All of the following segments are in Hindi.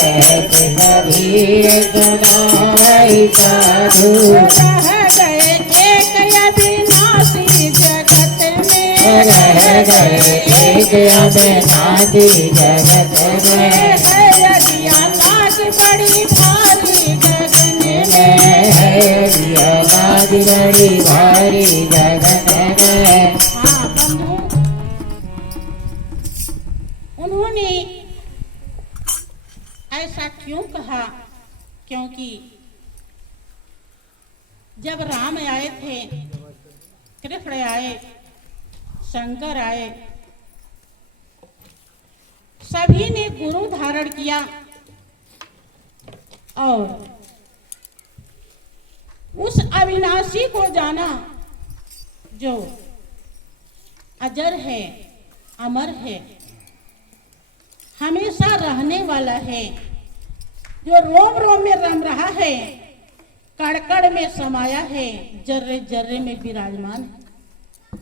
कबीर सुनाई साधु रह गए एक अविनाशी जगत में रह गए एक अविनाशी जगत में अगिया लाज बड़ी भारी गगन में लाज बड़ी भारी जगत में। हाँ बंधु, उन्होंने ऐसा क्यों कहा? क्योंकि जब राम आए थे, कृष्ण आए, शंकर आए, सभी ने गुरु धारण किया और उस अविनाशी को जाना जो अजर है, अमर है, हमेशा रहने वाला है, जो रोम रोम में रम रहा है, कण कण में समाया है, जर्रे जर्रे में विराजमान है,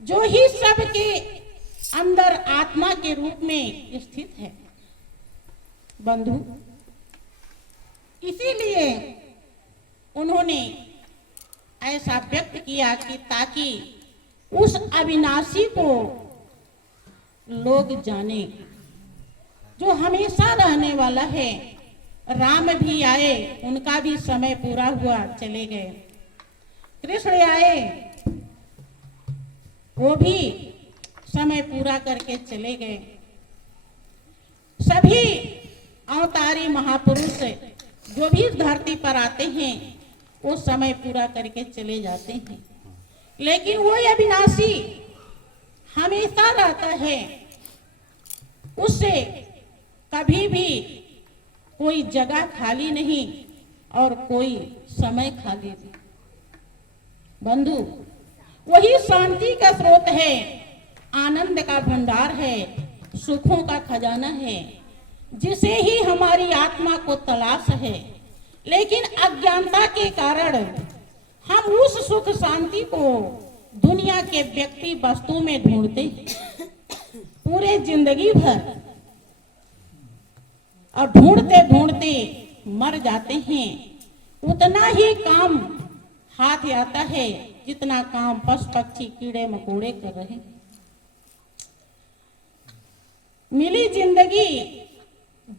जो ही सबके अंदर आत्मा के रूप में स्थित है। बंधु, इसीलिए उन्होंने ऐसा व्यक्त किया कि ताकि उस अविनाशी को लोग जाने, जो हमेशा रहने वाला है। राम भी आए, उनका भी समय पूरा हुआ, चले गए। कृष्ण आए, वो भी समय पूरा करके चले गए। सभी अवतारी महापुरुष जो भी धरती पर आते हैं, वो समय पूरा करके चले जाते हैं, लेकिन वो अविनाशी हमेशा रहता है। उससे कभी भी कोई जगह खाली नहीं और कोई समय खाली नहीं। बंधु, वही शांति का स्रोत है, आनंद का भंडार है, सुखों का खजाना है, जिसे ही हमारी आत्मा को तलाश है। लेकिन अज्ञानता के कारण हम उस सुख शांति को दुनिया के व्यक्ति वस्तु में ढूंढते पूरे जिंदगी भर, और ढूंढते ढूंढते मर जाते हैं। उतना ही काम हाथ आता है जितना काम पशु पक्षी कीड़े मकोड़े कर रहे हैं। मिली जिंदगी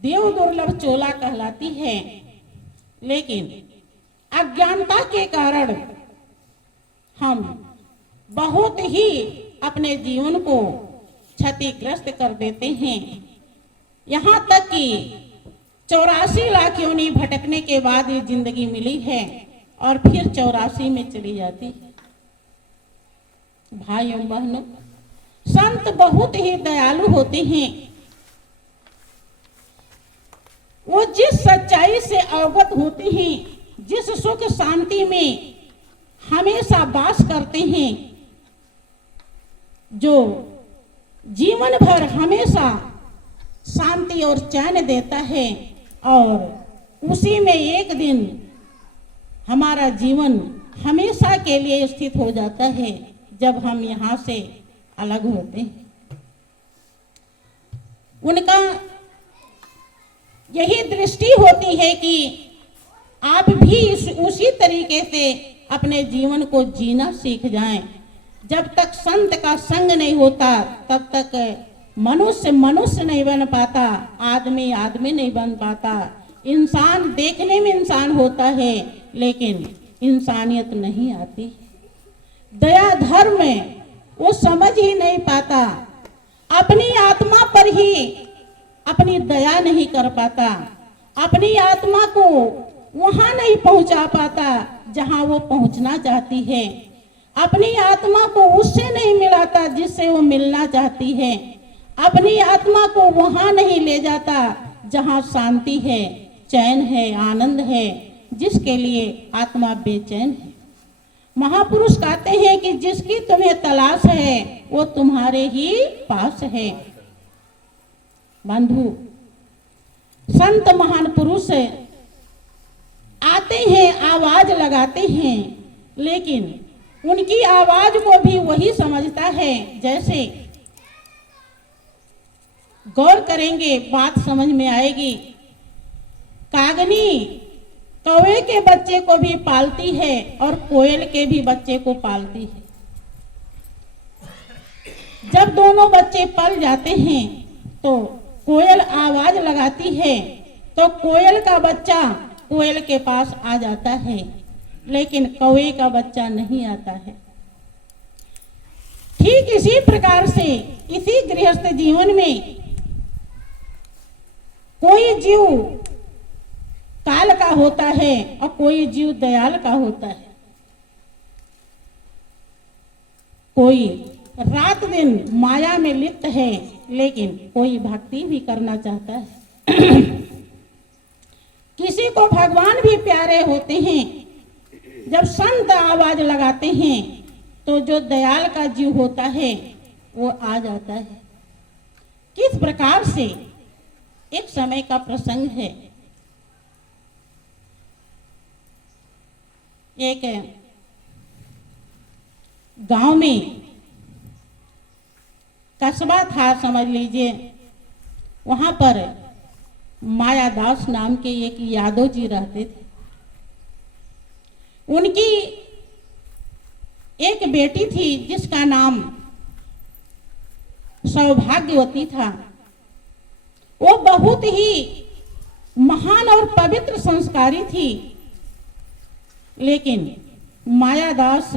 देव दुर्लभ चोला कहलाती है, लेकिन अज्ञानता के कारण हम बहुत ही अपने जीवन को क्षतिग्रस्त कर देते हैं। यहाँ तक कि 84 लाख योनि भटकने के बाद ये जिंदगी मिली है और फिर 84 में चली जाती है। भाइयों बहनों, संत बहुत ही दयालु होते हैं। वो जिस सच्चाई से अवगत होते हैं, जिस सुख शांति में हमेशा वास करते हैं, जो जीवन भर हमेशा शांति और चैन देता है, और उसी में एक दिन हमारा जीवन हमेशा के लिए स्थित हो जाता है जब हम यहाँ से अलग होते हैं। उनका यही दृष्टि होती है कि आप भी उसी तरीके से अपने जीवन को जीना सीख जाएं। जब तक संत का संग नहीं होता तब तक मनुष्य मनुष्य नहीं बन पाता, आदमी आदमी नहीं बन पाता। इंसान देखने में इंसान होता है, लेकिन इंसानियत नहीं आती। दया धर्म वो समझ ही नहीं पाता, अपनी आत्मा पर ही अपनी दया नहीं कर पाता, अपनी आत्मा को वहां नहीं पहुंचा पाता जहां वो पहुंचना चाहती है, अपनी आत्मा को उससे नहीं मिलाता जिससे वो मिलना चाहती है, अपनी आत्मा को वहां नहीं ले जाता जहां शांति है, चैन है, आनंद है, जिसके लिए आत्मा बेचैन है। महापुरुष कहते हैं कि जिसकी तुम्हें तलाश है वो तुम्हारे ही पास है। बंधु, संत महान पुरुष आते हैं, आवाज लगाते हैं, लेकिन उनकी आवाज को भी वही समझता है जैसे गौर करेंगे बात समझ में आएगी। कागनी कौवे के बच्चे को भी पालती है और कोयल के भी बच्चे को पालती है। जब दोनों बच्चे पल जाते हैं तो कोयल आवाज लगाती है तो कोयल का बच्चा कोयल के पास आ जाता है, लेकिन कौवे का बच्चा नहीं आता है। ठीक इसी प्रकार से इसी गृहस्थ जीवन में कोई जीव काल का होता है और कोई जीव दयाल का होता है। कोई रात दिन माया में लिप्त है, लेकिन कोई भक्ति भी करना चाहता है। किसी को भगवान भी प्यारे होते हैं। जब संत आवाज लगाते हैं तो जो दयाल का जीव होता है वो आ जाता है। किस प्रकार से, एक समय का प्रसंग है। एक गांव में कस्बा था समझ लीजिए, वहां पर मायादास नाम के एक यादव जी रहते थे। उनकी एक बेटी थी जिसका नाम सौभाग्यवती था। वो बहुत ही महान और पवित्र संस्कारी थी, लेकिन मायादास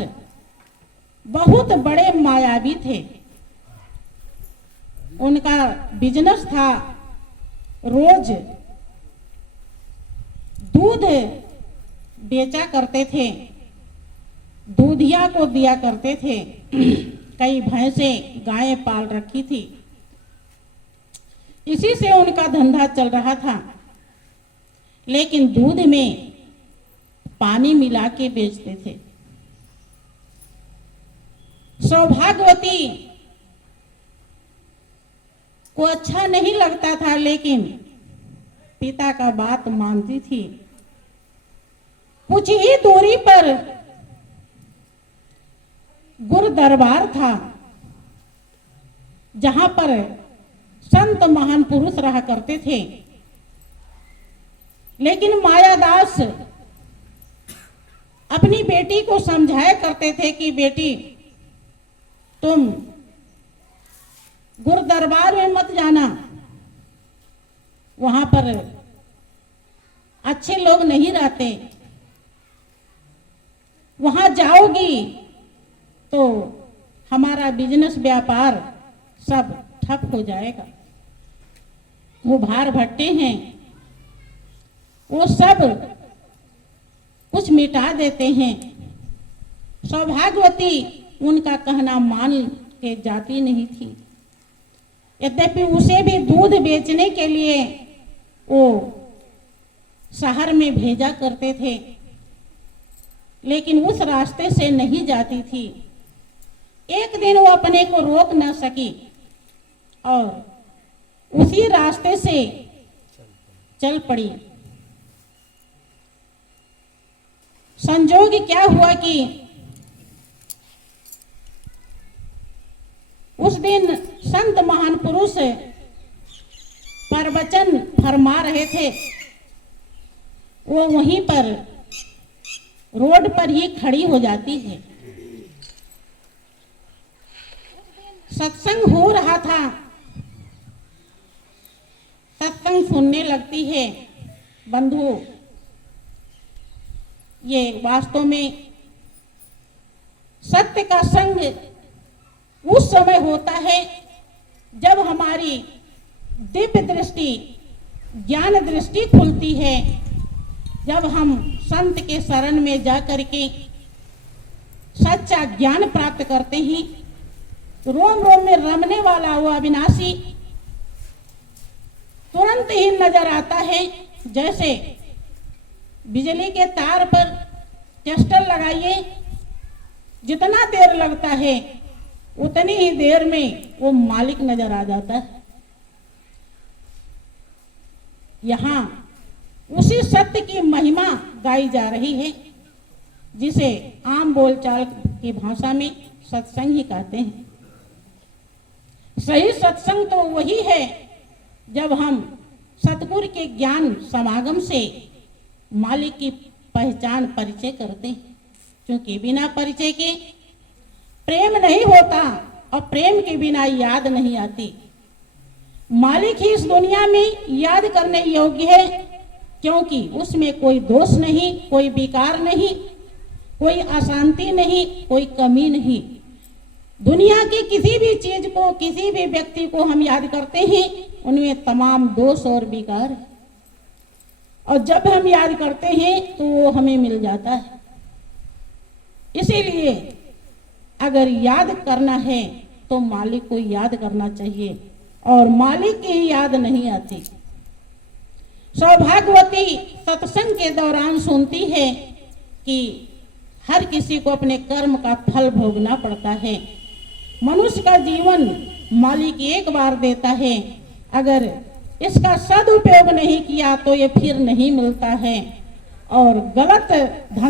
बहुत बड़े मायावी थे। उनका बिजनेस था, रोज दूध बेचा करते थे, दूधिया को दिया करते थे। कई भैंसे गायें पाल रखी थी, इसी से उनका धंधा चल रहा था। लेकिन दूध में पानी मिला के बेचते थे। सौभाग्यवती को अच्छा नहीं लगता था, लेकिन पिता का बात मानती थी। कुछ ही दूरी पर गुरु दरबार था, जहां पर संत महान पुरुष रहा करते थे। लेकिन मायादास अपनी बेटी को समझाया करते थे कि बेटी, तुम गुरु दरबार में मत जाना, वहां पर अच्छे लोग नहीं रहते। वहां जाओगी तो हमारा बिजनेस व्यापार सब ठप हो जाएगा। वो भार भट्टे हैं, वो सब कुछ मिटा देते हैं। सौभाग्यवती उनका कहना मान के जाती नहीं थी। यद्यपि उसे भी दूध बेचने के लिए वो शहर में भेजा करते थे, लेकिन उस रास्ते से नहीं जाती थी। एक दिन वो अपने को रोक न सकी और उसी रास्ते से चल पड़ी। संजोग क्या हुआ कि उस दिन संत महान पुरुष प्रवचन फरमा रहे थे। वो वहीं पर रोड पर ही खड़ी हो जाती है। सत्संग हो रहा था, सत्संग सुनने लगती है। बंधु, ये वास्तव में सत्य का संग उस समय होता है जब हमारी दिव्य दृष्टि, ज्ञान दृष्टि खुलती है। जब हम संत के शरण में जाकर के सच्चा ज्ञान प्राप्त करते हैं, रोम रोम में रमने वाला वो अविनाशी तुरंत ही नजर आता है। जैसे बिजली के तार पर टेस्टर लगाइए, जितना देर लगता है उतनी ही देर में वो मालिक नजर आ जाता है। यहाँ उसी सत्य की महिमा गाई जा रही है, जिसे आम बोलचाल की भाषा में सत्संग ही कहते हैं। सही सत्संग तो वही है जब हम सतगुरु के ज्ञान समागम से मालिक की पहचान परिचय करते हैं, क्योंकि बिना परिचय के प्रेम नहीं होता और प्रेम के बिना याद नहीं आती। मालिक ही इस दुनिया में याद करने योग्य है, क्योंकि उसमें कोई दोष नहीं, कोई विकार नहीं, कोई अशांति नहीं, कोई कमी नहीं। दुनिया की किसी भी चीज को, किसी भी व्यक्ति को हम याद करते हैं, उनमें तमाम दोष और विकार है, और जब हम याद करते हैं तो वो हमें मिल जाता है। इसीलिए अगर याद करना है तो मालिक को याद करना चाहिए, और मालिक की याद नहीं आती। सौभाग्यवती सत्संग के दौरान सुनती है कि हर किसी को अपने कर्म का फल भोगना पड़ता है। मनुष्य का जीवन मालिक एक बार देता है, अगर इसका सदुपयोग नहीं किया तो ये फिर नहीं मिलता है, और गलत